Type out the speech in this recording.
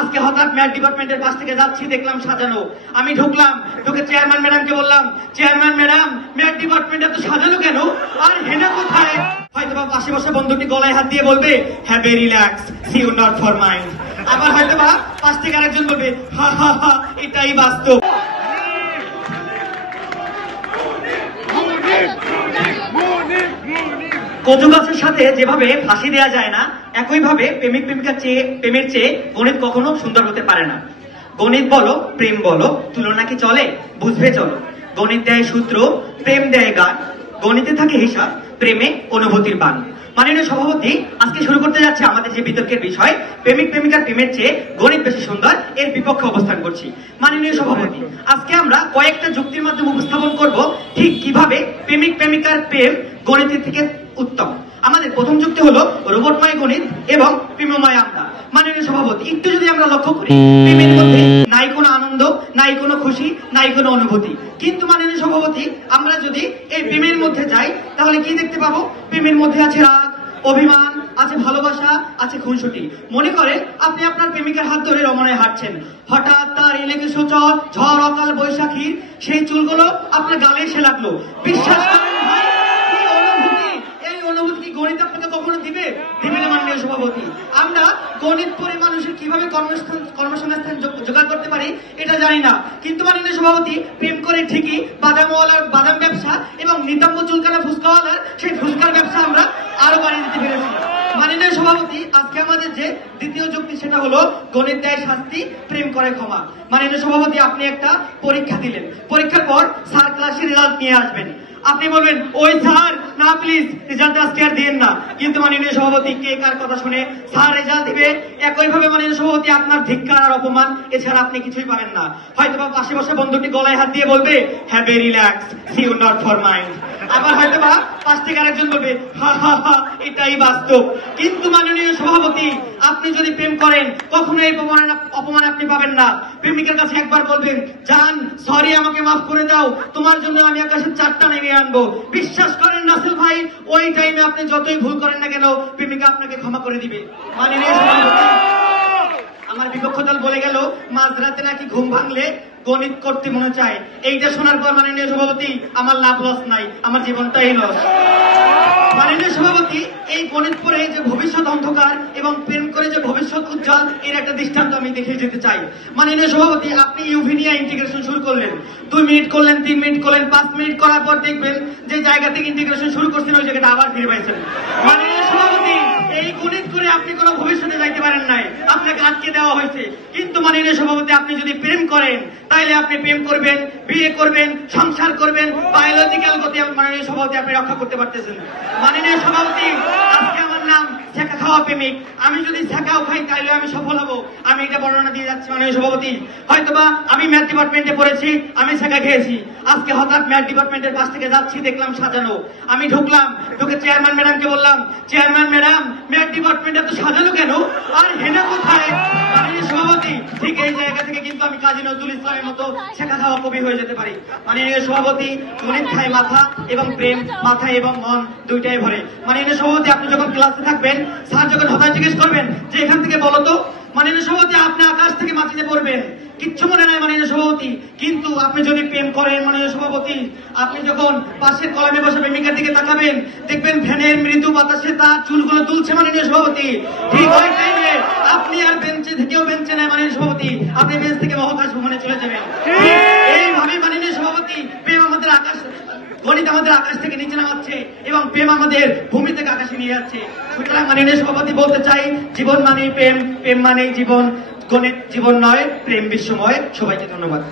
আজকে হঠাৎ ম্যাথ ডিপার্টমেন্টের পাশ থেকে যাচ্ছি, দেখলাম সাজানো। আমি ঢুকলাম, ঢুকে চেয়ারম্যান ম্যাডামকে বললাম, চেয়ারম্যান ম্যাডাম ম্যাথ ডিপার্টমেন্ট এত সাজানো কেন, আর হেনা কোথায়? হয়তো বা পাশে বসে বন্ধুটি গলায় হাত দিয়ে বলবে, have a relax, see you not for mind. আবার হয়তো বা পাশ থেকে আরেকজন বলবে, হা হা হা, এটাই বাস্তব। কচু গাছের সাথে যেভাবে ফাঁসি দেওয়া যায় না, একইভাবে প্রেমিক প্রেমিকার প্রেমের চেয়ে গণিত কখনো সুন্দর হতে পারে না। গণিত বলো, প্রেম বলো, তুলনা কি চলে, বুঝবে চলো। গণিত দেয় সূত্র, প্রেম দেয় গান, গণিতে থাকে হিসাব, প্রেমে অনুভূতির বান। মাননীয় সভাপতি, আজকে শুরু করতে যাচ্ছে আমাদের যে বিতর্কের বিষয়, প্রেমিক প্রেমিকার প্রেমের চেয়ে গণিত বেশি সুন্দর, এর বিপক্ষে অবস্থান করছি। মাননীয় সভাপতি, আজকে আমরা কয়েকটা যুক্তির মাধ্যমে উপস্থাপন করব ঠিক কিভাবে প্রেমিক প্রেমিকার প্রেম গণিতের থেকে উত্তম। আমাদের প্রথম যুক্তি হলো রোবটময় গণিত এবং প্রেমময় আমরা। মাননীয় সভাপতি, একটু যদি আমরা লক্ষ্য করি, প্রেমের মধ্যে নাই কোনো আনন্দ, নাই কোনো খুশি, নাই কোনো অনুভূতি। কিন্তু মাননীয় সভাপতি, আমরা যদি এই প্রেমের মধ্যে যাই, তাহলে কি দেখতে পাবো? প্রেমের মধ্যে আছে রাগ, অভিমান, আছে ভালোবাসা, আছে খুনসুটি। মনে করেন আপনি আপনার প্রেমিকার হাত ধরে রমনায় হাঁটছেন, হঠাৎ তার এলেকে সূচক ঝড় অকাল বৈশাখীর সেই চুলগুলো আপনার গালে এসে লাগলো। বিশ্বাস করেন ভাই, গণিত আপনাকে কখনো দিবে না। মাননীয় সভাপতি, আমরা গণিত পড়ে মানুষের কিভাবে কর্মসংস্থান জোগাড় করতে পারি এটা জানি না, কিন্তু মাননীয় সভাপতি, প্রেম করে ঠিকই বাদামওয়ালার বাদাম ব্যবসা এবং নিতাম্ব চুলকানা ফুচকাওয়ালার সেই ফুচকার ব্যবসা আমরা আরো বাড়িয়ে দিতে পেরেছি। মাননীয় সভাপতি, আজকে আমাদের যে দ্বিতীয় যুক্তি সেটা হলো গণিত দেয় শাস্তি, প্রেম করে ক্ষমা। মাননীয় সভাপতি, আপনি একটা পরীক্ষা দিলেন, পরীক্ষার পর স্যার ক্লাসের রেজাল্ট নিয়ে আসবেন। আপনি বলবেন, ওই স্যার না প্লিজ রেজাল্ট আজকে আর দিয়েন না। কিন্তু মাননীয় সভাপতি, কে কার কথা শুনে স্যার রেজাল্ট দিবে? একইভাবে মাননীয় সভাপতি, আপনার ধিক্কার আর অপমান এছাড়া আপনি কিছুই পাবেন না। হয়তো বা পাশে বসে বন্ধুটি গলায় হাত দিয়ে বলবে, have a relax, see you not for mind. আবার হয়তো বা পাশ থেকে আরেকজন বলবে, হা হা হা, এটাই বাস্তব। কিন্তু মাননীয় সভাপতি, আপনি যদি প্রেম করেন, কখনো এই অপমান আপনি পাবেন না। প্রেমিকের কাছে একবার বলবেন, জান সরি, আমাকে মাফ করে দাও, তোমার জন্য আমি আকাশের চারটা নেমে আনবো। বিশ্বাস করেন নাসিল ভাই, ওই টাইমে আপনি যতই ভুল করেন না কেন, প্রেমিকা আপনাকে ক্ষমা করে দিবে। মাননীয় সভাপতি, আমার বিপক্ষ দল বলে গেল মাঝরাতে নাকি ঘুম ভাঙলে গণিত করতে মনে চায়। এইটা শোনার পর মাননীয় সভাপতি, আমার লাভ লস নাই, আমার জীবনটাই লস। মাননীয় সভাপতি, এই গণিত পড়ে যে ভবিষ্যৎ অন্ধকার এবং প্রেম করে যে ভবিষ্যৎ উজ্জ্বল, এর একটা দৃষ্টান্ত আমি দেখে যেতে চাই। মাননীয় সভাপতি, আপনি ইউভি নিয়ে ইন্টিগ্রেশন শুরু করলেন, 2 মিনিট করলেন, 3 মিনিট করলেন, 5 মিনিট করার পর দেখবেন যে জায়গা থেকে ইন্টিগ্রেশন শুরু করছেন, ওই জায়গাটা আবার ফিরে পাইছেন। মাননীয় সভাপতি, এই গণিত করে আপনি কোনো ভবিষ্যতে যাইতে পারেন নাই, আপনাকে আটকে দেওয়া হয়েছে। কিন্তু মাননীয় সভাপতি, আপনি যদি প্রেম করেন, তাইলে আপনি প্রেম করবেন, বিয়ে করবেন, সংসার করবেন, বায়োলজিক্যাল গতি মাননীয় সভাপতি আপনি রক্ষা করতে পারতেছেন। মাননীয় সভাপতি, আজকে আমার নাম ছেঁকা খাওয়া প্রেমিক। আমি যদি ছেঁকাও খাই তাইলে আমি সফল হব। আমি এটা বর্ণনা দিয়ে যাচ্ছি। মাননীয় সভাপতি, হয়তোবা আমি ম্যাথ ডিপার্টমেন্টে পড়েছি, আমি ছেঁকা খেয়েছি। আজকে হঠাৎ ম্যাথ ডিপার্টমেন্টের পাশ থেকে যাচ্ছি, দেখলাম সাজানো। আমি ঢুকলাম, ঢুকে চেয়ারম্যান ম্যাডামকে বললাম, চেয়ারম্যান ম্যাডাম ম্যাথ ডিপার্টমেন্ট এত সাজানো কেন, আর হেনা কোথায়? মাননীয় সভাপতি, ঠিক এই জায়গা থেকে কিন্তু আমি কাজী নজরুল ইসলামের মতো ছেঁকা খাওয়া কবি হয়ে যেতে পারি। মাননীয় সভাপতি, গণিত খায় মাথা এবং প্রেম মাথা এবং মন দুইটাই ভরে। মাননীয় সভাপতি, আপনি যখন ক্লাসে থাকবেন, স্যার যখন হঠাৎ জিজ্ঞেস করবেন যে এখান থেকে বলো তো, মাননীয় সভাপতি, আপনি আকাশ থেকে মাটিতে পড়বেন, কিচ্ছু মনে নাই মাননীয় সভাপতি। কিন্তু আপনি যদি প্রেম করেন মাননীয় সভাপতি, আপনি যখন পাশের কলামে বসে প্রেমিকার দিকে তাকাবেন, দেখবেন ফ্যানের মৃদু বাতাসে তার চুলগুলো দুলছে মাননীয় সভাপতি। ঠিক ওই টাইমে আপনি আর বেঞ্চে থেকেও বেঞ্চে নেয় মাননীয় সভাপতি, আপনি বেঞ্চ থেকে মহাকাশ ভ্রমণে চলে যাবেন। এইভাবে মাননীয় সভাপতি, প্রেম আমাদের আকাশ, গণিত আমাদের আকাশ থেকে নিচে নামাচ্ছে এবং প্রেম আমাদের ভূমি থেকে আকাশে নিয়ে যাচ্ছে। সুতরাং মাননীয় সভাপতি, বলতে চাই, জীবন মানেই প্রেম, প্রেম মানেই জীবন, গণিত জীবন নয়, প্রেম বিশ্বময়। সবাইকে ধন্যবাদ।